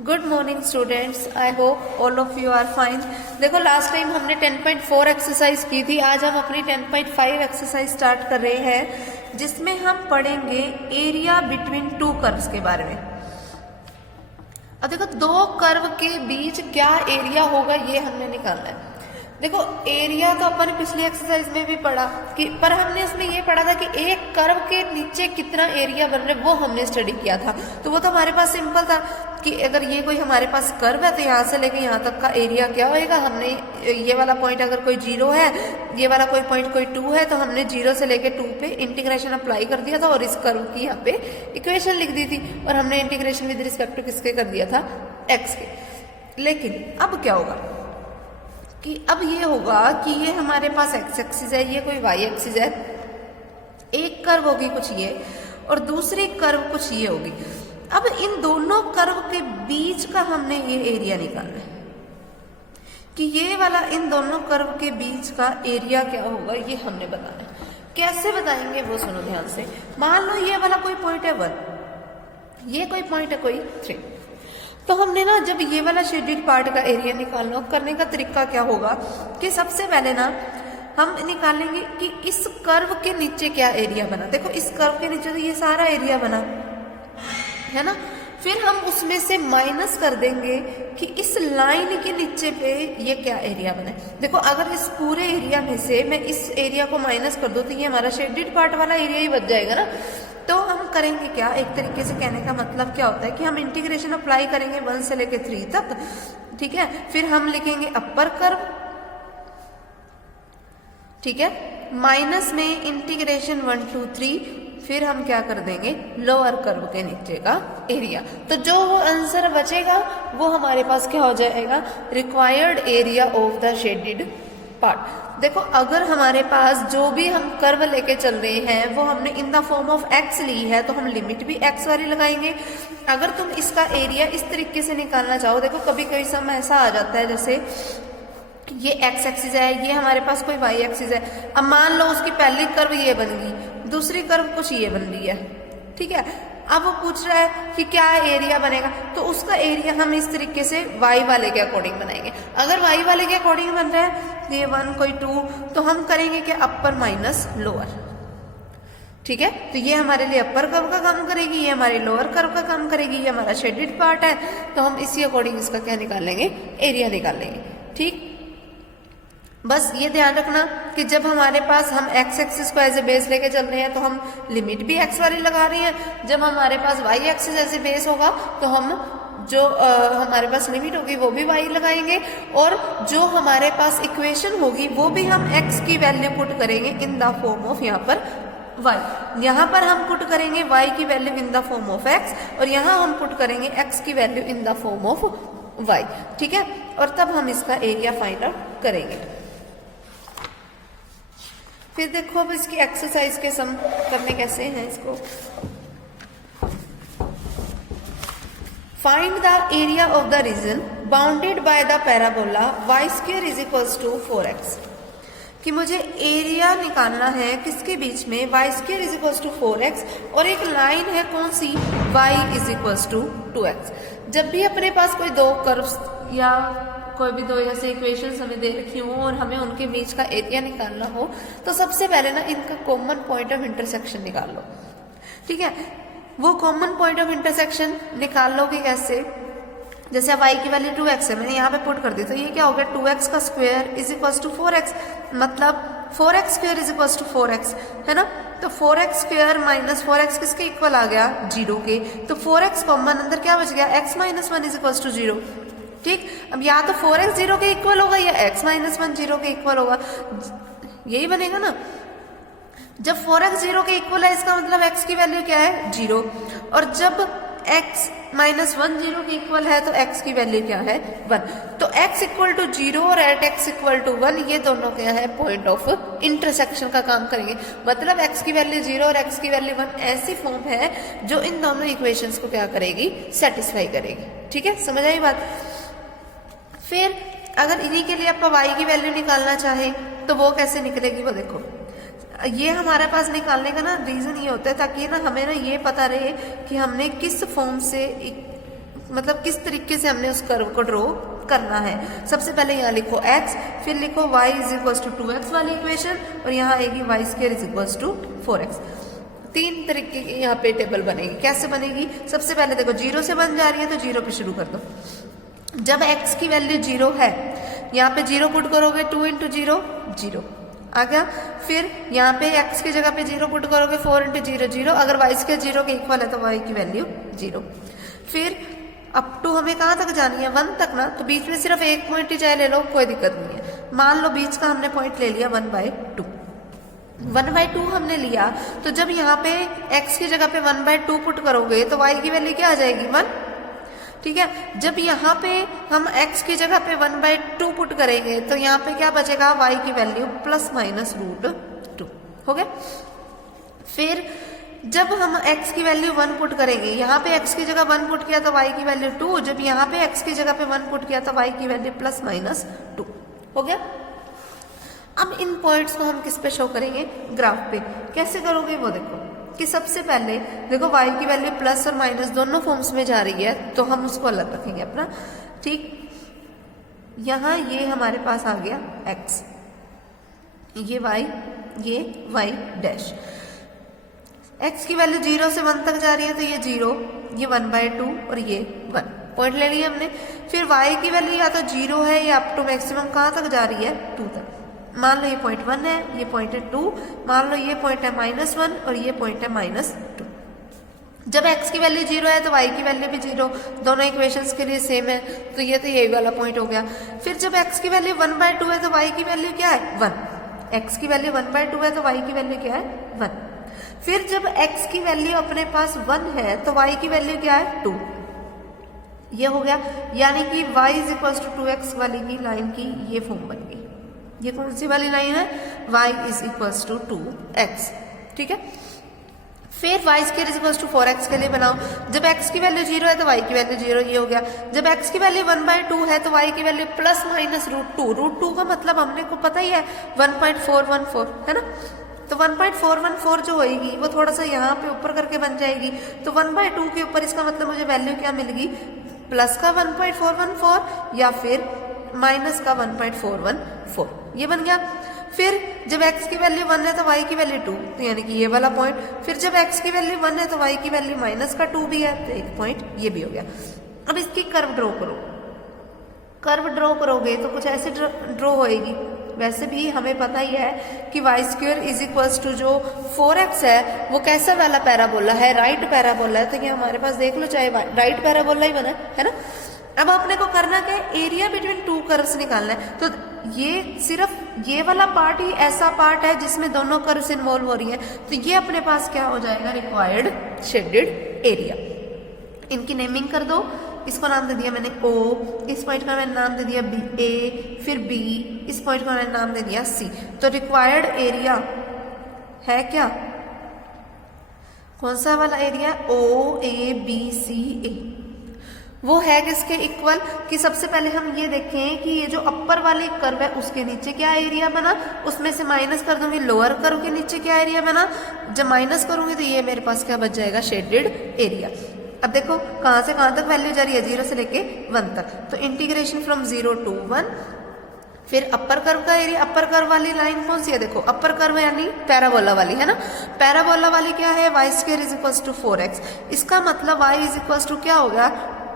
Good morning students, I hope all of you are fine. देखो last time हमने 10.4 exercise की थी, आज हम अपनी 10.5 एक्सरसाइज स्टार्ट कर रहे हैं, जिसमें हम पढ़ेंगे एरिया बिटवीन टू कर्व्स के बारे में। अब देखो दो कर्व के बीच क्या एरिया होगा ये हमने निकालना है। देखो एरिया तो अपन पिछली एक्सरसाइज में भी पढ़ा कि, पर हमने इसमें ये पढ़ा था कि एक कर्व के नीचे कितना एरिया बन रहा है, वो हमने स्टडी किया था। तो वो तो हमारे पास सिंपल था कि अगर ये कोई हमारे पास कर्व है तो यहाँ से लेके यहाँ तक का एरिया क्या होएगा। हमने ये वाला पॉइंट अगर कोई 0 है, ये वाला कोई पॉइंट कोई 2 है, तो हमने 0 से लेके 2 पे इंटीग्रेशन अप्लाई कर दिया था और इस कर्व की यहाँ पे इक्वेशन लिख दी थी, और हमने इंटीग्रेशन विद रिस्पेक्ट टू किसके कर दिया था, एक्स के। लेकिन अब क्या होगा कि अब ये होगा कि ये हमारे पास एक्स एक्सिस है, ये कोई वाई एक्सिस है, एक कर्व होगी कुछ ये और दूसरी कर्व कुछ ये होगी। अब इन दोनों कर्व के बीच का हमने ये एरिया निकालना है कि ये वाला इन दोनों कर्व के बीच का एरिया क्या होगा, ये हमने बताना है। कैसे बताएंगे वो सुनो ध्यान से। मान लो ये वाला कोई पॉइंट है 1, ये कोई पॉइंट है कोई 3, तो हमने ना जब ये वाला शेडेड पार्ट का एरिया निकालना करने का तरीका क्या होगा कि सबसे पहले ना हम निकालेंगे कि इस कर्व के नीचे क्या एरिया बना। देखो इस कर्व के नीचे तो ये सारा एरिया बना है ना, फिर हम उसमें से माइनस कर देंगे कि इस लाइन के नीचे पे ये क्या एरिया बना है। देखो अगर इस पूरे एरिया में से मैं इस एरिया को माइनस कर दूं तो ये हमारा शेडेड पार्ट वाला एरिया ही बच जाएगा ना। तो हम करेंगे क्या, एक तरीके से कहने का मतलब क्या होता है कि हम इंटीग्रेशन अप्लाई करेंगे 1 से लेके 3 तक, ठीक है। फिर हम लिखेंगे अपर कर्व, ठीक है, माइनस में इंटीग्रेशन 1 2 3, फिर हम क्या कर देंगे लोअर कर्व के नीचे का एरिया। तो जो वो आंसर बचेगा वो हमारे पास क्या हो जाएगा, required area of the shaded part. देखो अगर हमारे पास जो भी हम कर्व लेके चल रहे हैं वो हमने in the form of X ली है, तो हम लिमिट भी एक्स वाली लगाएंगे। अगर तुम इसका एरिया इस तरीके से निकालना चाहो, देखो कभी कभी समय ऐसा आ जाता है जैसे ये एक्स एक्सिस है, ये हमारे पास कोई वाई एक्सिस है। अब मान लो उसकी पहली कर्व ये बन गई, दूसरी कर्व कुछ ये बन रही है, ठीक है। अब वो पूछ रहा है कि क्या एरिया बनेगा, तो उसका एरिया हम इस तरीके से वाई वाले के अकॉर्डिंग बनाएंगे। अगर वाई वाले के अकॉर्डिंग बन रहा है ये 1 कोई 2, तो हम करेंगे कि अपर माइनस लोअर, ठीक है। तो ये हमारे लिए अपर कर्व का काम करेगी, ये हमारे लोअर कर्व का काम करेगी, ये हमारा शेडेड पार्ट है, तो हम इसी अकॉर्डिंग इसका क्या निकालेंगे, एरिया निकालेंगे, ठीक। बस ये ध्यान रखना कि जब हमारे पास हम एक्स एक्सिस को एज ए बेस लेके चल रहे हैं तो हम लिमिट भी एक्स वाली लगा रहे हैं। जब हमारे पास Y axis as a base होगा तो हम जो हमारे पास लिमिट होगी वो भी वाई लगाएंगे, और जो हमारे पास इक्वेशन होगी वो भी हम एक्स की वैल्यू पुट करेंगे इन द फॉर्म ऑफ, यहाँ पर वाई, यहाँ पर हम पुट करेंगे वाई की value in the form of x, और यहाँ हम पुट करेंगे एक्स की value in the form of y, ठीक है। और तब हम इसका एरिया फाइंड आउट करेंगे। फिर देखो अब इसकी एक्सरसाइज के सम करने कैसे हैं इसको। Find the area of the region bounded by the parabola y square is equals to 4x। कि मुझे एरिया निकालना है किसके बीच में, y square is equals to 4x, और एक लाइन है कौन सी, y is equals to 2x। जब भी अपने पास कोई दो कर्व्स या कोई भी दो ऐसे इक्वेशंस हमें दे रखी हो और हमें उनके बीच का एरिया निकालना हो, तो सबसे पहले ना इनका कॉमन पॉइंट ऑफ इंटरसेक्शन निकाल लो, ठीक है। वो कॉमन पॉइंट ऑफ इंटरसेक्शन निकाल लोगे कैसे, जैसे अब y की वैल्यू 2x है, मैंने यहाँ पे पुट कर दी, तो ये क्या हो गया, 2x का square is equals to 4x, मतलब 4x square is equals to 4x, है ना। तो 4x स्क्वायर माइनस 4x किसके इक्वल आ गया, 0 के। तो 4x कॉमन अंदर क्या बच गया, x minus 1 is equals to 0, ठीक। अब या तो 4x 0 के इक्वल होगा या x माइनस 1 0 के इक्वल होगा, यही बनेगा ना। जब 4x 0 के इक्वल है इसका मतलब x की वैल्यू क्या है, 0, और जब x माइनस 1 0 के इक्वल है तो x की वैल्यू क्या है, 1। तो x इक्वल टू 0 और एट x इक्वल टू 1 ये दोनों क्या है, पॉइंट ऑफ इंटरसेक्शन का काम करेंगे। मतलब x की वैल्यू 0 और x की वैल्यू 1 ऐसी फॉर्म है जो इन दोनों इक्वेशंस को क्या करेगी, सेटिस्फाई करेगी, ठीक है। समझ आई बात। फिर अगर इन्हीं के लिए आप y की वैल्यू निकालना चाहें तो वो कैसे निकलेगी, वो देखो। ये हमारे पास निकालने का ना रीजन ये होता है ताकि ना हमें ना ये पता रहे कि हमने किस फॉर्म से मतलब किस तरीके से हमने उस कर्व को ड्रॉ करना है। सबसे पहले यहाँ लिखो x, फिर लिखो y is equals to 2x वाली इक्वेशन, और यहाँ आएगी y square is equals to 4x। तीन तरीके की यहाँ पे टेबल बनेगी। कैसे बनेगी? सबसे पहले देखो 0 से बन जा रही है तो 0 पे शुरू कर दो। जब x की वैल्यू 0 है, यहाँ पे 0 पुट करोगे, 2 इंटू 0 0 आ गया। फिर यहाँ पे x की जगह पे 0 पुट करोगे, 4 इंटू 0 0। अगर y स्क्वायर 0 के इक्वल है तो y की वैल्यू 0। फिर अप टू हमें कहाँ तक जानी है? 1 तक ना, तो बीच में सिर्फ एक पॉइंट ही चाहे ले लो, कोई दिक्कत नहीं है। मान लो बीच का हमने पॉइंट ले लिया 1/2। 1/2 हमने लिया, तो जब यहाँ पे x की जगह पे 1/2 पुट करोगे तो y की वैल्यू क्या आ जाएगी? 1। ठीक है। जब यहाँ पे हम x की जगह पे 1/2 पुट करेंगे तो यहाँ पे क्या बचेगा? y की वैल्यू ±√2 हो गया। फिर जब हम x की वैल्यू 1 पुट करेंगे, यहाँ पे x की जगह 1 पुट किया तो y की वैल्यू 2, जब यहाँ पे x की जगह पे 1 पुट किया तो y की वैल्यू ±2 हो गया। अब इन पॉइंट्स को हम किस पे शो करेंगे? ग्राफ पे। कैसे करोगे वो देखो कि सबसे पहले देखो y की वैल्यू प्लस और माइनस दोनों फॉर्म्स में जा रही है, तो हम उसको अलग रखेंगे अपना। ठीक, यहाँ ये हमारे पास आ गया x, ये y, ये y डैश। x की वैल्यू 0 से 1 तक जा रही है तो ये 0, ये 1/2 और ये 1 पॉइंट ले लिया हमने। फिर y की वैल्यू या तो 0 है या अप टू मैक्सिमम कहाँ तक जा रही है? 2 तक। मान लो ये पॉइंट 1 है, ये पॉइंट है 2, मान लो ये पॉइंट है -1 और ये पॉइंट है -2। जब x की वैल्यू 0 है तो y की वैल्यू भी 0, दोनों इक्वेशंस के लिए सेम है, तो ये तो यही वाला पॉइंट हो गया। फिर जब x की वैल्यू 1/2 है तो y की वैल्यू क्या है? 1। x की वैल्यू 1/2 है तो y की वैल्यू क्या है? 1। फिर जब x की वैल्यू अपने पास 1 है तो y की वैल्यू क्या है? 2। ये हो गया, यानी कि y is equal to 2x वाली की लाइन की ये फॉर्म बन गई। ये कौन सी वाली लाइन है? y is equal to 2x। ठीक है। फिर y square is equal to 4x के लिए बनाओ। जब x की वैल्यू 0 है तो y की वैल्यू 0, ये हो गया। जब x की वैल्यू 1/2 है तो y की वैल्यू ±√2। √2 का मतलब हमने को पता ही है 1.414 है ना, तो 1.414 जो होगी वो थोड़ा सा यहाँ पे ऊपर करके बन जाएगी, तो 1/2 के ऊपर इसका मतलब मुझे वैल्यू क्या मिलेगी? प्लस का 1.414 या फिर माइनस का 1.414, ये बन गया। फिर जब x की वैल्यू 1 है तो y की वैल्यू 2, तो यानी कि ये वाला पॉइंट। फिर जब x की वैल्यू 1 है तो y की वैल्यू -2 भी है, तो एक पॉइंट ये भी हो गया। अब इसकी कर्व ड्रॉ करो। कर्व ड्रॉ करोगे तो कुछ ऐसे ड्रॉ होएगी। वैसे भी हमें पता ही है कि y square is equals to जो 4x है वो कैसा वाला पैराबोला है? राइट पैराबोला है। तो ये हमारे पास देख लो, चाहे राइट पैराबोला ही बना है ना। अब अपने को करना क्या है? एरिया बिटवीन टू कर्व्स निकालना है। तो ये सिर्फ ये वाला पार्ट ही ऐसा पार्ट है जिसमें दोनों कर्व्स इन्वॉल्व हो रही है, तो ये अपने पास क्या हो जाएगा? Required shaded area. इनकी नेमिंग कर दो। इसको नाम दे दिया मैंने O, इस पॉइंट का मैंने नाम दे दिया A, फिर B, इस पॉइंट का मैंने नाम दे दिया C। तो रिक्वायर्ड एरिया है क्या? कौन सा वाला एरिया? OABCA। वो है किसके इक्वल? कि सबसे पहले हम ये देखें कि ये जो अपर वाली कर्व है उसके नीचे क्या एरिया बना, उसमें से माइनस कर दूंगी लोअर कर्व के नीचे क्या एरिया बना। जब माइनस करूंगी तो ये मेरे पास क्या बच जाएगा? Shaded area. अब देखो कहां से कहां तक वैल्यू जा रही है? 0 से लेके 1 तक। तो इंटीग्रेशन फ्रॉम 0 to 1। फिर अपर कर्व का एरिया, अपर कर्व वाली लाइन कौन सी है? देखो अपर कर्व यानी पैराबोला वाली है ना। पैराबोला वाली क्या है? y square is equal to 4x। इसका मतलब y इज इक्वल टू क्या हो गया?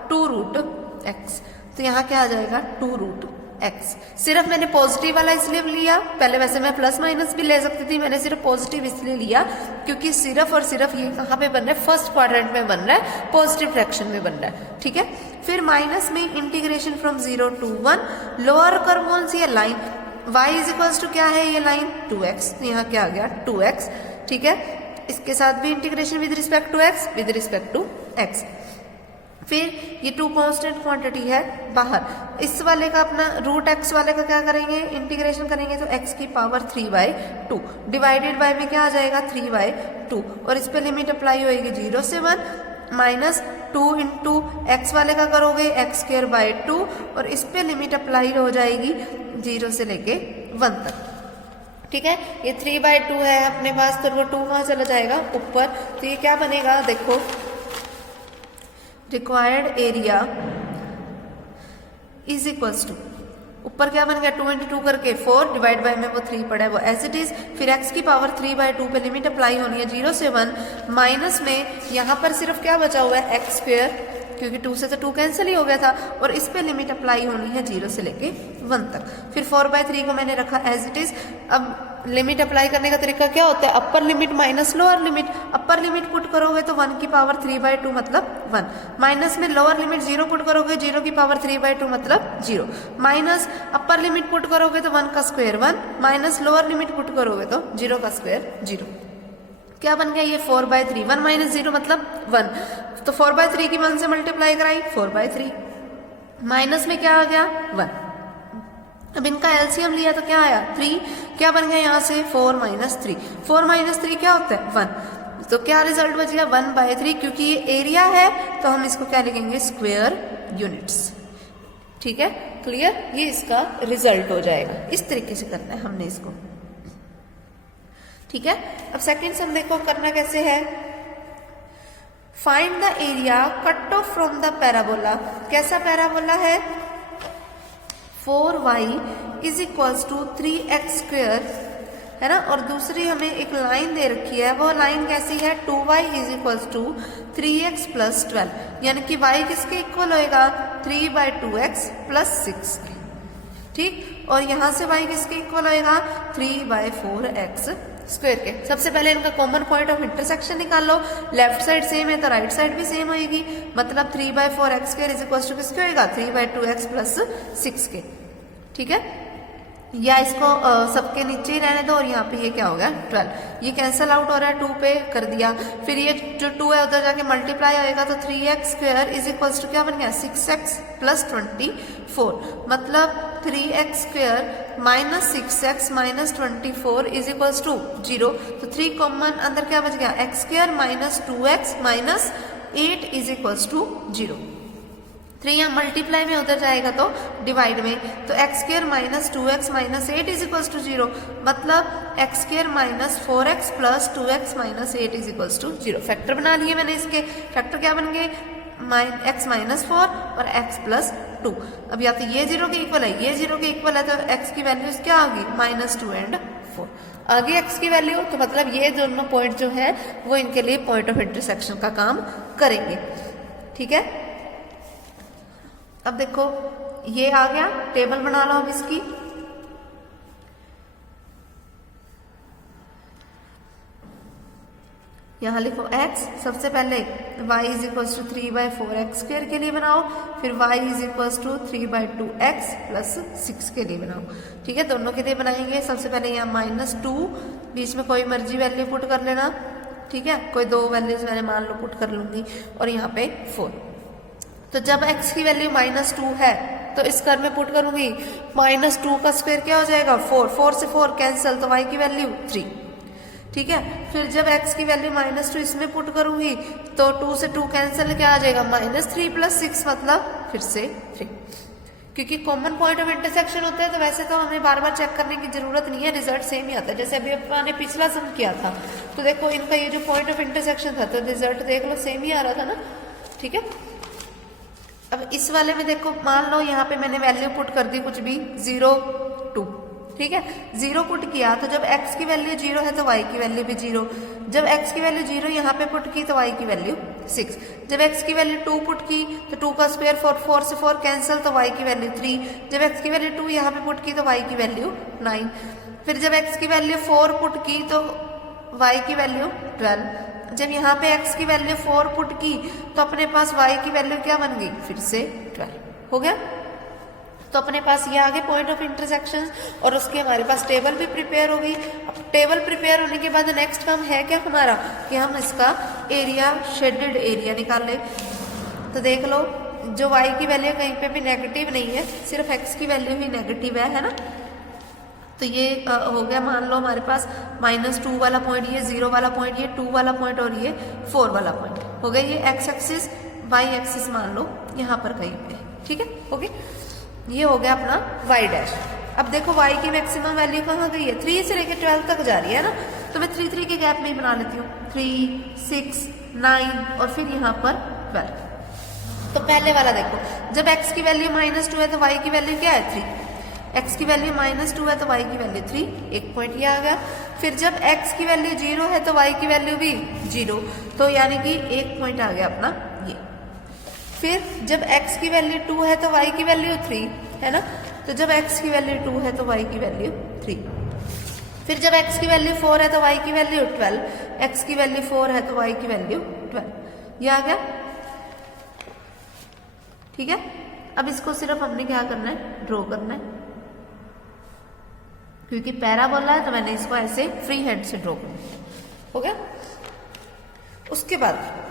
2√x। तो यहाँ क्या आ जाएगा? 2√x। सिर्फ मैंने पॉजिटिव वाला इसलिए लिया, पहले वैसे मैं प्लस माइनस भी ले सकती थी, मैंने सिर्फ पॉजिटिव इसलिए लिया क्योंकि सिर्फ और सिर्फ ये कहाँ पे बन रहा है? फर्स्ट क्वाड्रेंट में बन रहा है, पॉजिटिव फ्रैक्शन में बन रहा है। ठीक है। फिर माइनस में integration from 0 to 1। Lower curve कौन सी है? Line. y is equal to क्या है? ये लाइन 2x। तो यहाँ क्या आ गया? 2x। ठीक है। इसके साथ भी integration with respect to x, with respect to x। फिर ये 2 कांस्टेंट क्वांटिटी है बाहर। इस वाले का अपना √x वाले का क्या करेंगे? इंटीग्रेशन करेंगे तो x की पावर 3/2 डिवाइडेड बाय में क्या आ जाएगा? 3/2। और इस पे लिमिट अप्लाई होएगी 0 से 1 माइनस 2 इंटू एक्स वाले का करोगे x²/2 और इस पे लिमिट अप्लाई हो जाएगी 0 से लेके 1 तक। ठीक है, ये 3/2 है अपने पास, तो वो 2 वहां चला जाएगा ऊपर, तो ये क्या बनेगा देखो, required area is equals to, ऊपर क्या बन गया 2 × 2 करके 4, डिवाइड बाय में वो 3 पड़ा है वो एज इट इज, फिर x की पावर 3/2 पे लिमिट अप्लाई होनी है 0 से 1, माइनस में यहाँ पर सिर्फ क्या बचा हुआ है x², क्योंकि 2 से तो 2 कैंसिल ही हो गया था, और इस पे लिमिट अप्लाई होनी है 0 से लेके 1 तक। फिर 4/3 को मैंने रखा एज इट इज। अब लिमिट अप्लाई करने का तरीका क्या होता है, upper limit minus lower limit, upper limit put करोगे तो 1 की पावर 3/2 मतलब 1, माइनस में लोअर लिमिट 0 पुट करोगे 0 की पावर 3/2 मतलब 0, माइनस अपर लिमिट पुट करोगे तो 1 का square 1, minus lower limit put करोगे तो 0 का स्क्वायर 0। क्या बन गया ये 4/3, 1 - 0 मतलब 1, तो 4/3 की 1 से मल्टीप्लाई कराई 4/3, माइनस में क्या आ गया 1, अब इनका एलसीएम लिया तो क्या आया 3, क्या बन गया यहाँ से 4 - 3, 4 - 3 क्या होता है 1, तो क्या रिजल्ट बच गया 1/3, क्योंकि ये एरिया है तो हम इसको क्या लिखेंगे स्क्वायर यूनिट्स। ठीक है, क्लियर, ये इसका रिजल्ट हो जाएगा, इस तरीके से करना है हमने इसको। ठीक है, अब सेकंड सम देखो करना कैसे है, find the area cut off from the parabola, कैसा पैराबोला है 4y is equals to 3x² है ना, और दूसरी हमें एक लाइन दे रखी है, वो लाइन कैसी है 2y is equals to 3x + 12, यानी कि y किसके इक्वल होएगा 3/2x + 6, ठीक, और यहां से y किसके इक्वल होएगा 3/4x² के। सबसे पहले इनका कॉमन पॉइंट ऑफ इंटरसेक्शन निकाल लो, लेफ्ट साइड सेम है तो राइट साइड भी सेम होगी, मतलब 3/4x² इज इक्वल टू किसके होएगा 3/2x + 6 के। ठीक है, या इसको सबके नीचे ही रहने दो, और यहाँ पे ये क्या हो गया 12, ये कैंसल आउट हो रहा है 2 पे कर दिया, फिर ये जो 2 है उधर जाके मल्टीप्लाई होएगा तो 3x² इज इक्वल टू क्या बन गया 6x + 24, मतलब 3x² - 6x - 24 is equal to 0, तो 3 कॉमन अंदर क्या बच गया x² - 2x - 8 is equal to 0, 3 यहाँ मल्टीप्लाई में उधर जाएगा तो डिवाइड में, तो x² - 2x - 8 is equal to 0, मतलब x² - 4x + 2x - 8 is equal to 0। Factor बना लिए मैंने, इसके फैक्टर क्या बन गए x - 4 और x + 2, अब या तो ये 0 के इक्वल है, ये 0 के इक्वल है, तो x की वैल्यूज क्या आ गई -2 और 4, आगे x की वैल्यू, तो मतलब ये दोनों पॉइंट जो है वो इनके लिए पॉइंट ऑफ इंटरसेक्शन का काम करेंगे। ठीक है, अब देखो ये आ गया, टेबल बना लो अब इसकी, यहां लिखो x, सबसे पहले y is equal to 3/4x² के लिए बनाओ, फिर y is equal to 3/2x + 6 के लिए बनाओ। ठीक है, दोनों के लिए बनाएंगे। सबसे पहले यहाँ -2, बीच में कोई मर्जी वैल्यू पुट कर लेना, ठीक है, कोई 2 वैल्यूज मैंने मान लो पुट कर लूंगी, और यहाँ पे 4, तो जब x की वैल्यू -2 है तो इस कर में पुट करूंगी, -2 का स्क्वायर क्या हो जाएगा 4, 4 से 4 कैंसिल, तो y की वैल्यू 3। ठीक है, फिर जब x की वैल्यू -2 इसमें पुट करूंगी तो 2 से 2 कैंसिल, क्या आ जाएगा -3 + 6 मतलब फिर से 3, क्योंकि कॉमन पॉइंट ऑफ इंटरसेक्शन होता है तो वैसे तो हमें बार बार चेक करने की जरूरत नहीं है, रिजल्ट सेम ही आता है। जैसे अभी अपने पिछला सम किया था तो देखो इनका ये जो पॉइंट ऑफ इंटरसेक्शन था तो रिजल्ट देख लो सेम ही आ रहा था ना। ठीक है, अब इस वाले में देखो मान लो यहाँ पे मैंने वैल्यू पुट कर दी कुछ भी 0 2, ठीक है, 0 पुट किया तो जब x की वैल्यू 0 है तो y की वैल्यू भी 0, जब x की वैल्यू 0 यहाँ पे पुट की तो y की वैल्यू 6, जब x की वैल्यू 2 पुट की तो 2 का स्क्वायर 4, 4 से 4 कैंसिल, तो y की वैल्यू 3, जब x की वैल्यू 2 यहाँ पे पुट की तो y की वैल्यू 9, फिर जब x की वैल्यू 4 पुट की तो y की वैल्यू 12, जब यहाँ पे x की वैल्यू 4 पुट की तो अपने पास y की वैल्यू क्या बन गई फिर से 12 हो गया। तो अपने पास ये आ गए पॉइंट ऑफ इंटरसेक्शन और उसकी हमारे पास टेबल भी प्रिपेयर हो गई। अब टेबल प्रिपेयर होने के बाद नेक्स्ट काम है क्या हमारा कि हम इसका एरिया शेडेड एरिया निकाल लें। तो देख लो जो y की वैल्यू कहीं पे भी नेगेटिव नहीं है, सिर्फ x की वैल्यू ही नेगेटिव है ना। तो ये हो गया, मान लो हमारे पास -2 वाला पॉइंट, ये 0 वाला पॉइंट, ये 2 वाला पॉइंट और ये 4 वाला पॉइंट हो गया। ये x एक्सिस y एक्सिस मान लो यहाँ पर कहीं पे, ठीक है, ओके। ये हो गया अपना y डैश। अब देखो y की मैक्सिमम वैल्यू कहाँ गई है, 3 से लेकर 12 तक जा रही है ना, तो मैं 3 3 के गैप में ही बना लेती हूँ, 3 6 9 और फिर यहाँ पर 12। तो पहले वाला देखो, जब x की वैल्यू -2 है तो y की वैल्यू क्या है 3, x की वैल्यू -2 है तो y की वैल्यू 3, एक पॉइंट ये आ गया। फिर जब x की वैल्यू 0 है तो y की वैल्यू भी 0, तो यानी कि एक पॉइंट आ गया अपना ये। फिर जब x की वैल्यू 2 है तो y की वैल्यू 3 है ना, तो जब x की वैल्यू 2 है तो y की वैल्यू 3। फिर जब x की वैल्यू 4 है तो y की वैल्यू 12, x की वैल्यू 4 है तो y की वैल्यू 12, ये आ गया। ठीक है, अब इसको सिर्फ हमने क्या करना है, ड्रॉ करना है, क्योंकि पैराबोला है तो मैंने इसको ऐसे फ्री हैंड से ड्रॉ करना है। हो गया। उसके बाद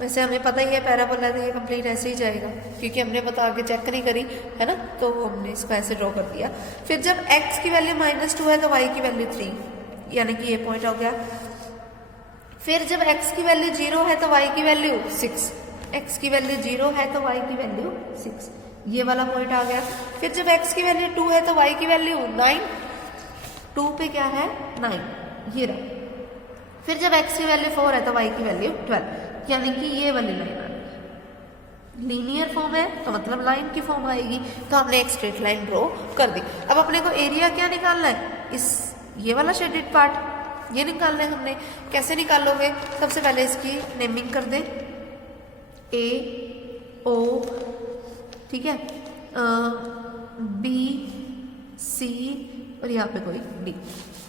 वैसे हमें पता ही है पैराबोला तो ये कंप्लीट ऐसे ही जाएगा, क्योंकि हमने पता आगे चेक नहीं करी है ना, तो हमने इसको ऐसे ड्रॉ कर दिया। फिर जब x की वैल्यू -2 है तो y की वैल्यू 3, यानी कि ये पॉइंट हो गया। फिर जब x की वैल्यू 0 है तो y की वैल्यू 6, x की वैल्यू 0 है तो y की वैल्यू 6, ये वाला पॉइंट आ गया। फिर जब x की वैल्यू 2 है तो y की वैल्यू 9, 2 पे क्या है 9, ये रहा। फिर जब x की वैल्यू 4 है तो y की वैल्यू 12, यानी कि ये वाली लाइन आ रही। लीनियर फॉर्म है तो मतलब लाइन की फॉर्म आएगी, तो हमने एक स्ट्रेट लाइन ड्रॉ कर दी। अब अपने को एरिया क्या निकालना है, इस ये वाला शेडेड पार्ट ये निकालना है हमने। कैसे निकालोगे, सबसे पहले इसकी नेमिंग कर दे, A O, ठीक है, B C और यहाँ पे कोई D।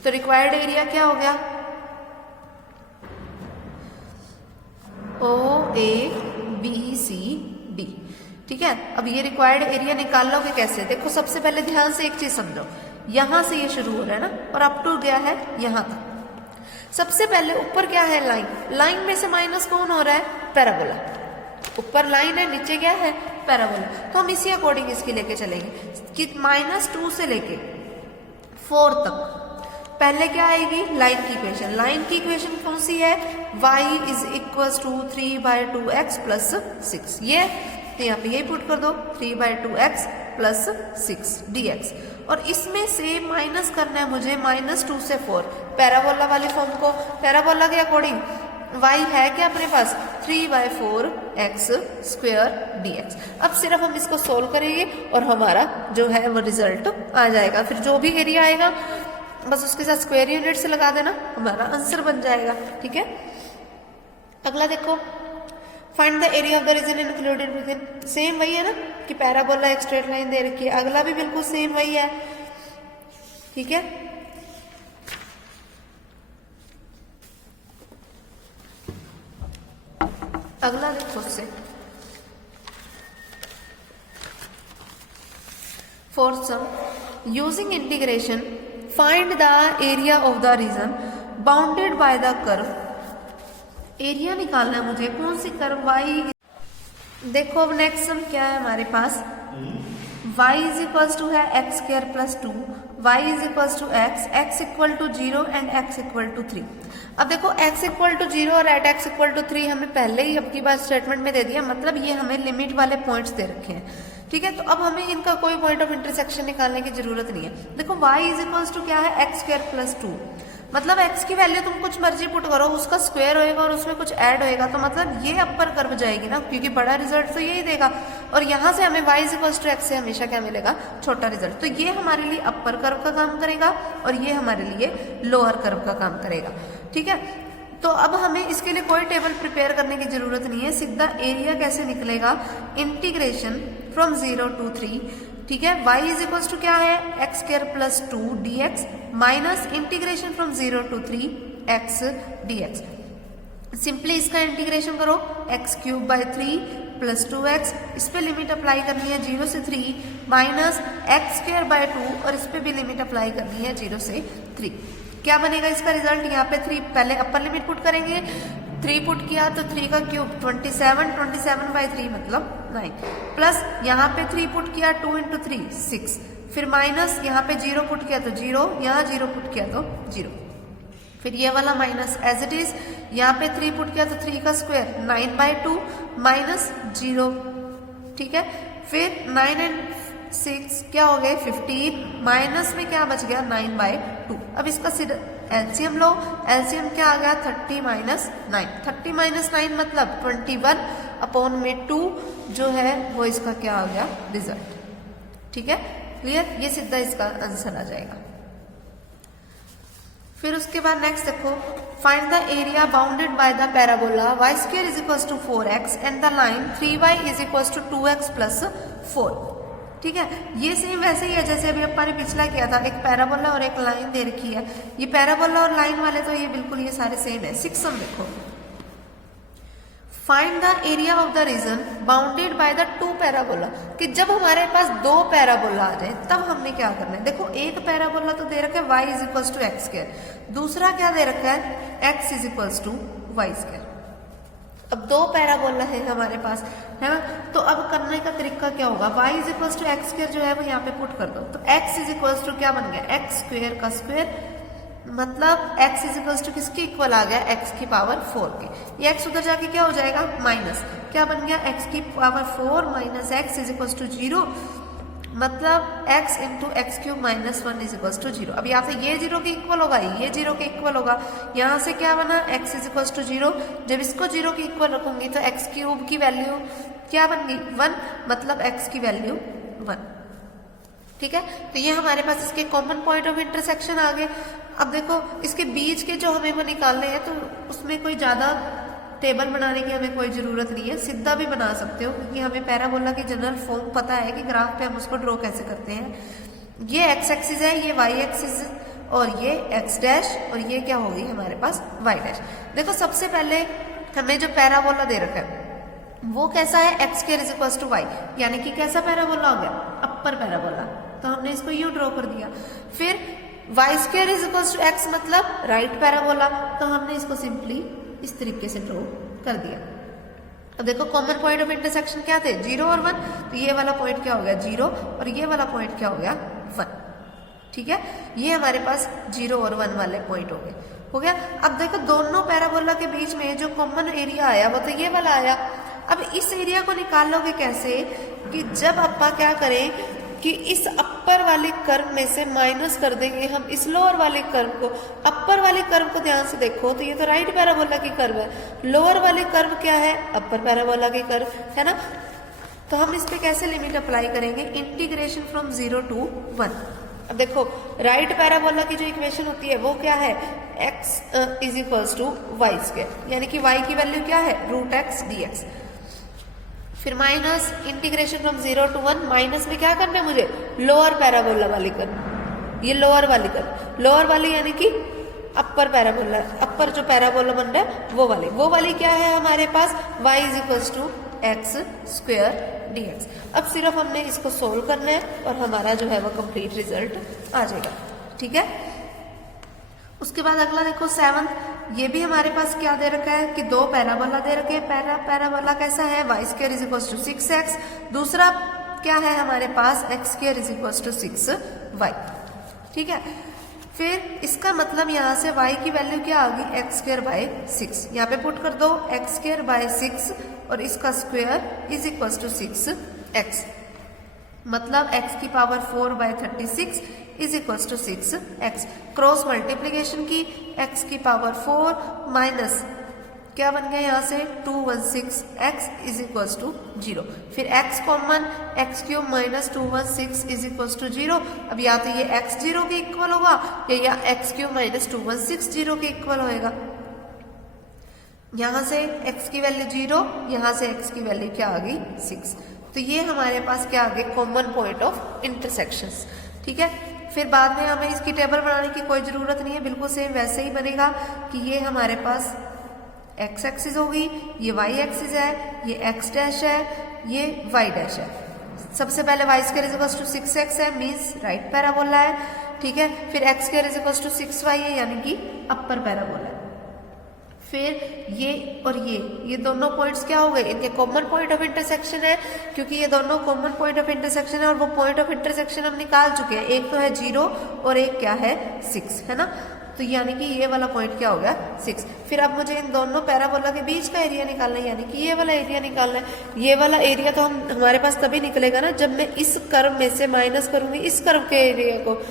तो रिक्वायर्ड एरिया क्या हो गया, O A B C D। ठीक है, अब ये रिक्वायर्ड एरिया निकाल लोगे कैसे, देखो सबसे पहले ध्यान से एक चीज समझो, यहां से ये शुरू हो रहा है ना और अप टू गया है यहां तक। सबसे पहले ऊपर क्या है लाइन, लाइन में से माइनस कौन हो रहा है, पैराबोला। ऊपर लाइन है, नीचे क्या है, पैराबोला। तो हम इसी अकॉर्डिंग इसकी लेके चलेंगे कि -2 से लेके 4 तक पहले क्या आएगी, लाइन की इक्वेशन। लाइन की इक्वेशन कौन सी है, y is equal to 3/2x plus 6, ये तो यहाँ पे यही पुट कर दो, 3/2x प्लस 6 dx। और इसमें से माइनस करना है मुझे -2 से 4, पैराबोला वाली फॉर्म को। पैराबोला के अकॉर्डिंग y है क्या अपने पास, 3/4x स्क्वायर dx। अब सिर्फ हम इसको सोल्व करेंगे और हमारा जो है वो रिजल्ट आ जाएगा। फिर जो भी एरिया आएगा बस उसके साथ स्क्वायर यूनिट से लगा देना, हमारा आंसर बन जाएगा। ठीक है, अगला देखो, find the area of the region included within. Same वही है ना कि पैराबोला एक स्ट्रेट लाइन दे रखी है, अगला भी बिल्कुल सेम वही है। ठीक है, अगला देखो उससे, fourth some, using integration find the area of the region bounded by the curve. Area निकालना है मुझे, कौन सी कर्व, y। देखो अब नेक्स्ट सम क्या है हमारे पास, y इज इक्वल टू है x square plus 2, y is equal to x equal to 0 and x equal to 3। अब देखो x इक्वल टू 0 और एट x इक्वल टू 3 हमें पहले ही अब की बार स्टेटमेंट में दे दिया, मतलब ये हमें लिमिट वाले पॉइंट्स दे रखे हैं। ठीक है, तो अब हमें इनका कोई पॉइंट ऑफ इंटरसेक्शन निकालने की जरूरत नहीं है। देखो y इज इक्वल टू क्या है, x स्क्वायर प्लस 2, मतलब x की वैल्यू तुम कुछ मर्जी पुट करो, उसका स्क्वायर होएगा और उसमें कुछ ऐड होएगा, तो मतलब ये अपर कर्व जाएगी ना, क्योंकि बड़ा रिजल्ट तो यही देगा। और यहाँ से हमें y is equal to x से हमेशा क्या मिलेगा, छोटा रिजल्ट। तो ये हमारे लिए अपर कर्व का काम करेगा और ये हमारे लिए लोअर कर्व का काम करेगा। ठीक है, तो अब हमें इसके लिए कोई टेबल प्रिपेयर करने की जरूरत नहीं है, सीधा एरिया कैसे निकलेगा, इंटीग्रेशन फ्रॉम 0 to 3। ठीक है, y इज इक्वल टू क्या है, x square plus 2 dx minus integration from 0 to 3 x dx। Simply इसका इंटीग्रेशन करो, x cube by 3 plus 2x, इस पे लिमिट अप्लाई करनी है 0 से 3 माइनस x स्क्वायर बाय 2 और इस पे भी लिमिट अप्लाई करनी है 0 से 3। क्या बनेगा इसका रिजल्ट, यहाँ पे 3 पहले अपर लिमिट पुट करेंगे, 3 पुट किया तो 3 का क्यूब 27, 27 बाई 3 मतलब 9, प्लस यहाँ पे 3 पुट किया 2 इंटू 3 6, फिर माइनस यहाँ पे 0 पुट किया तो 0, यहाँ 0 पुट किया तो 0, फिर ये वाला माइनस एज इट इज, यहाँ पे 3 पुट किया तो 3 का स्क्वायर 9/2 माइनस 0। ठीक है, फिर 9 एंड 6 क्या हो गए 15, माइनस में क्या बच गया 9/2। अब इसका एलसीएम लो, एलसीएम क्या आ गया 30 माइनस 9, 30 माइनस 9 मतलब 21/2 जो है वो इसका क्या आ गया रिजल्ट। ठीक है, क्लियर, ये सीधा इसका आंसर आ जाएगा। फिर उसके बाद नेक्स्ट देखो, find the area bounded by the parabola y² is equal to 4x and the line 3y is equal to 2x plus 4। ठीक है, ये सेम वैसे ही है जैसे अभी अपन ने पिछला किया था, एक पैराबोला और एक लाइन दे रखी है। ये पैराबोला और लाइन वाले तो ये बिल्कुल ये सारे सेम है। 6 सम देखो, find the area of the region bounded by the 2 parabola, कि जब हमारे पास 2 पैराबोला आ जाए तब हमने क्या करना है। देखो एक पैराबोला तो दे रखा है y is equal to x², दूसरा क्या दे रखा है x is equal to y²। अब 2 पैराबोला है हमारे पास, है ना, तो अब करने का तरीका क्या होगा, y is equal to x² जो है वो यहाँ पे पुट कर दो, तो x इज इक्वल टू क्या बन गया x² का स्क्वायर, मतलब x इज इक्वल टू किसके इक्वल आ गया x की पावर 4 के। ये x उधर जाके क्या हो जाएगा माइनस, क्या बन गया x की power 4 minus x is equal to 0, मतलब x into x³ minus 1 is equal to 0। अब यहाँ से ये 0 के इक्वल होगा, ये 0 के इक्वल होगा, यहाँ से क्या बना x इज इक्वल टू 0। जब इसको 0 के इक्वल रखूंगी तो x³ की वैल्यू क्या बन गई 1, मतलब x की वैल्यू 1। ठीक है, तो ये हमारे पास इसके कॉमन पॉइंट ऑफ इंटरसेक्शन आ गए। अब देखो इसके बीच के जो हमें वो निकालने हैं, तो उसमें कोई ज्यादा टेबल बनाने की हमें कोई जरूरत नहीं है, सीधा भी बना सकते हो, क्योंकि हमें पैराबोला की जनरल फॉर्म पता है कि ग्राफ पे हम उसको ड्रॉ कैसे करते हैं। ये x एक्सिस है, ये y एक्सिस और ये x डैश, और ये क्या होगी हमारे पास y डैश। देखो सबसे पहले हमें जो पैराबोला दे रखा है वो कैसा है x² is equal to y, यानी कि कैसा पैराबोला हो गया अपर पैराबोला, तो हमने इसको यूं ड्रॉ कर दिया। फिर y² is equal to x मतलब राइट पैराबोला, तो हमने इसको सिंपली इस तरीके से ड्रॉ कर दिया। अब देखो कॉमन पॉइंट ऑफ इंटरसेक्शन क्या थे 0 और 1, तो ये वाला पॉइंट क्या हो गया 0 और ये वाला पॉइंट क्या हो गया 1। ठीक है, ये हमारे पास 0 और 1 वाले पॉइंट हो गया। अब देखो दोनों पैराबोला के बीच में जो कॉमन एरिया आया वो तो ये वाला आया। अब इस एरिया को निकालोगे कैसे, कि जब अपा क्या करें कि इस अपर वाले कर्व में से माइनस कर देंगे हम इस लोअर वाले कर्व को। अपर वाले कर्व को ध्यान से देखो तो ये तो राइट पैराबोला की कर्व है, लोअर वाले कर्व क्या है अपर पैराबोला की कर्व है ना। तो हम इस पे कैसे लिमिट अप्लाई करेंगे, इंटीग्रेशन फ्रॉम 0 to 1। अब देखो राइट पैराबोला की जो इक्वेशन होती है वो क्या है x is equals to y², यानी कि y की वैल्यू क्या है √x dx। फिर minus integration from 0 to 1, minus में क्या करना है मुझे लोअर पैराबोला वाली कर्व, ये लोअर वाली कर्व, लोअर वाली यानी कि अपर पैराबोला, अपर जो पैराबोला बन रहा है वो वाली क्या है हमारे पास y is equals to x² dx। अब सिर्फ हमने इसको सोल्व करना है और हमारा जो है वो कंप्लीट रिजल्ट आ जाएगा। ठीक है, उसके बाद अगला देखो 7, ये भी हमारे पास क्या दे रखा है कि 2 पैराबोला दे रखे हैं। पैराबोला कैसा है y² is equal to 6x, दूसरा क्या है हमारे पास x² is equal to 6y। ठीक है, फिर इसका मतलब यहाँ से y की वैल्यू क्या आ गई x²/6, यहाँ पे पुट कर दो x²/6 और इसका square is equal to 6x, मतलब x की power 4/36 is equal to 6x। Cross multiplication की x की पावर 4 माइनस क्या बन गया यहाँ से 216x इज इक्वल टू 0। फिर x common x³ minus 216 is equal to 0। अब या तो ये x 0 के इक्वल होगा या x³ माइनस 216 0 के इक्वल होएगा। यहाँ से x की वैल्यू 0, यहाँ से x की वैल्यू क्या आ गई 6। तो ये हमारे पास क्या आ गए कॉमन पॉइंट ऑफ इंटरसेक्शंस। ठीक है, फिर बाद में हमें इसकी टेबल बनाने की कोई जरूरत नहीं है, बिल्कुल सेम वैसे ही बनेगा कि ये हमारे पास x एक्सिस होगी, ये y एक्सिस है, ये x डैश है, ये y डैश है। सबसे पहले y² is equal to 6x है, मीन्स राइट पैराबोला है। ठीक है, फिर x² is equal to 6y है, यानी कि अपर पैराबोला है। फिर ये और ये दोनों पॉइंट्स क्या हो गए, इनके कॉमन पॉइंट ऑफ इंटरसेक्शन है, क्योंकि ये दोनों कॉमन पॉइंट ऑफ इंटरसेक्शन है और वो पॉइंट ऑफ इंटरसेक्शन हम निकाल चुके हैं, एक तो है 0 और एक क्या है 6, है ना। तो यानी कि ये वाला पॉइंट क्या हो गया 6। फिर अब मुझे इन दोनों पैराबोला के बीच का एरिया निकालना है, यानी कि ये वाला एरिया निकालना है। ये वाला एरिया तो हमारे पास तभी निकलेगा ना जब मैं इस कर्व में से माइनस करूंगी इस कर्व के एरिया को।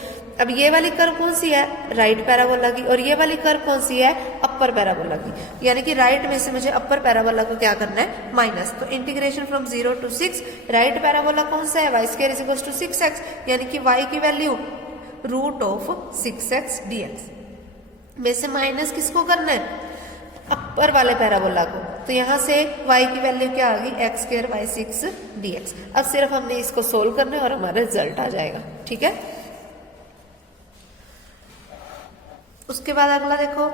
अब ये वाली कर्व कौन सी है, राइट पैराबोला की, और ये वाली कर्व कौन सी है, अपर पैराबोला की। यानी कि राइट में से मुझे अपर पैराबोला को क्या करना है, माइनस। तो integration from 0 to 6, right parabola कौन सा है, Y square is equal to 6x, यानी कि y की वैल्यू √6x dx में से माइनस किसको करना है, अपर वाले पैराबोला को। तो यहां से y की वैल्यू क्या आ गई, x² by 6 dx। अब सिर्फ हमने इसको सोल्व करना है और हमारा रिजल्ट आ जाएगा। ठीक है, उसके बाद अगला देखो,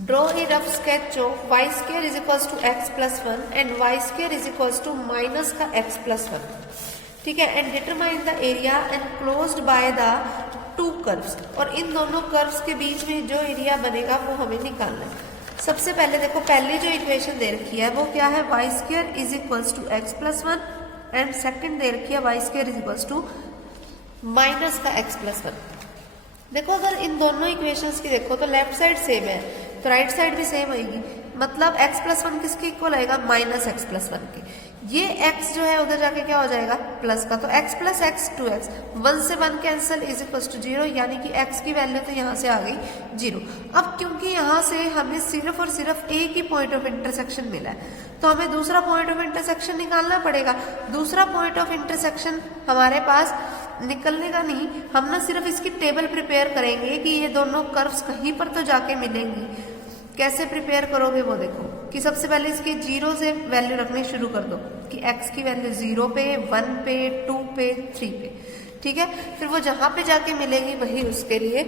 draw a rough sketch of y square is equal to x plus 1 and y square is equal to minus का x प्लस 1। ठीक है, and determine the area enclosed by the two curves. और इन दोनों curves के बीच में जो area बनेगा वो हमें निकालना है। सबसे पहले देखो, पहली जो इक्वेशन दे रखी है वो क्या है, Y square is equal to X plus 1 and second दे रखी है Y square is equal to minus का एक्स प्लस 1। देखो अगर इन दोनों इक्वेशंस की देखो तो लेफ्ट साइड सेम है तो राइट साइड भी सेम आएगी, मतलब x प्लस 1 किसके इक्वल आएगा, माइनस एक्स प्लस 1 के। ये x जो है उधर जाके क्या हो जाएगा, प्लस का, तो x प्लस एक्स 2x, 1 से 1 कैंसिल इज इक्वल टू 0, यानी कि x की वैल्यू तो यहाँ से आ गई 0। अब क्योंकि यहाँ से हमें सिर्फ और सिर्फ एक ही पॉइंट ऑफ इंटरसेक्शन मिला है तो हमें दूसरा पॉइंट ऑफ इंटरसेक्शन निकालना पड़ेगा। दूसरा पॉइंट ऑफ इंटरसेक्शन हमारे पास निकलने का नहीं, हम ना सिर्फ इसकी टेबल प्रिपेयर करेंगे कि ये दोनों कर्व्स कहीं पर तो जाके मिलेंगी। कैसे प्रिपेयर करोगे वो देखो, कि सबसे पहले इसकी 0 से वैल्यू रखनी शुरू कर दो कि x की वैल्यू 0 पे, 1 पे, 2 पे, 3 पे। ठीक है, फिर वो जहां पे जाके मिलेगी वही उसके लिए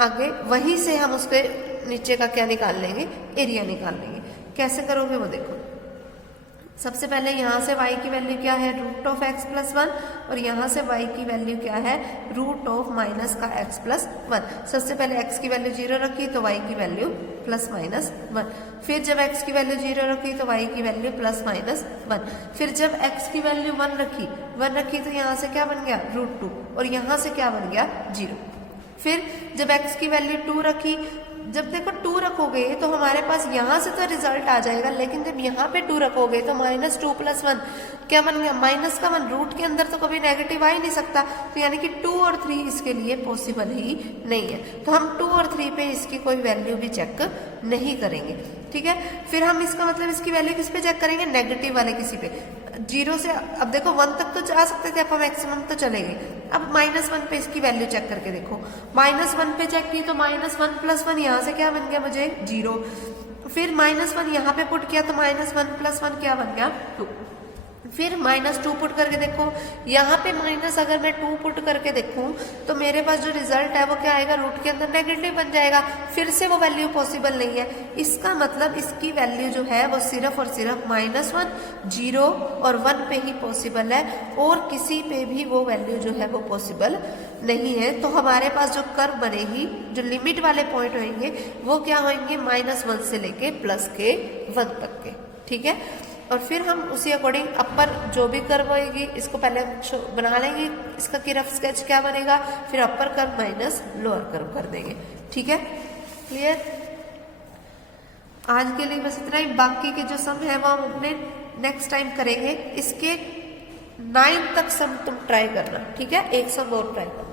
आगे, वहीं से हम उसके नीचे का क्या निकाल लेंगे, एरिया निकाल लेंगे। कैसे करोगे वो देखो, सबसे पहले यहाँ से y की वैल्यू क्या है, √x प्लस 1, और यहाँ से y की वैल्यू क्या है, √ माइनस का x प्लस 1। सबसे पहले x की वैल्यू 0 रखी तो y की वैल्यू प्लस माइनस 1, फिर जब x की वैल्यू 0 रखी तो y की वैल्यू प्लस माइनस 1, फिर जब x की वैल्यू 1 रखी तो यहाँ से क्या बन गया, √2, और यहाँ से क्या बन गया, 0। फिर जब x की वैल्यू 2 रखी, जब देखो 2 रखोगे तो हमारे पास यहाँ से तो रिजल्ट आ जाएगा, लेकिन जब यहाँ पे 2 रखोगे तो -2 + 1 क्या बन गया, माइनस का 1। रूट के अंदर तो कभी नेगेटिव आ ही नहीं सकता, तो यानी कि 2 और 3 इसके लिए पॉसिबल ही नहीं है। तो हम 2 और 3 पे इसकी कोई वैल्यू भी चेक नहीं करेंगे। ठीक है, फिर हम इसका मतलब इसकी वैल्यू किस पे चेक करेंगे, नेगेटिव वाले किसी पे। 0 से अब देखो 1 तक तो जा सकते थे, अब मैक्सिमम तो चलेंगे। अब -1 पे इसकी वैल्यू चेक करके देखो, -1 पे चेक की तो -1 + 1 यहाँ से क्या बन गया मुझे, 0। फिर -1 यहाँ पे पुट किया तो -1 + 1 क्या बन गया, 2। फिर -2 पुट करके देखो, यहाँ पे माइनस अगर मैं 2 पुट करके देखूं तो मेरे पास जो रिजल्ट है वो क्या आएगा, रूट के अंदर नेगेटिव बन जाएगा, फिर से वो वैल्यू पॉसिबल नहीं है। इसका मतलब इसकी वैल्यू जो है वो सिर्फ और सिर्फ -1, 0 और 1 पे ही पॉसिबल है, और किसी पे भी वो वैल्यू जो है वो पॉसिबल नहीं है। तो हमारे पास जो कर्व बनेगी, जो लिमिट वाले पॉइंट होंगे वो क्या होंगे, -1 से लेके +1 तक के। ठीक है, और फिर हम उसी अकॉर्डिंग अपर जो भी कर्व होएगी इसको पहले बना लेंगे, इसका की रफ स्केच क्या बनेगा, फिर upper curve minus lower curve कर देंगे। ठीक है, क्लियर। आज के लिए बस इतना ही, बाकी के जो सम है वो हम अपने नेक्स्ट टाइम करेंगे। इसके 9 तक सम तुम ट्राई करना, ठीक है, एक सम और ट्राई करना।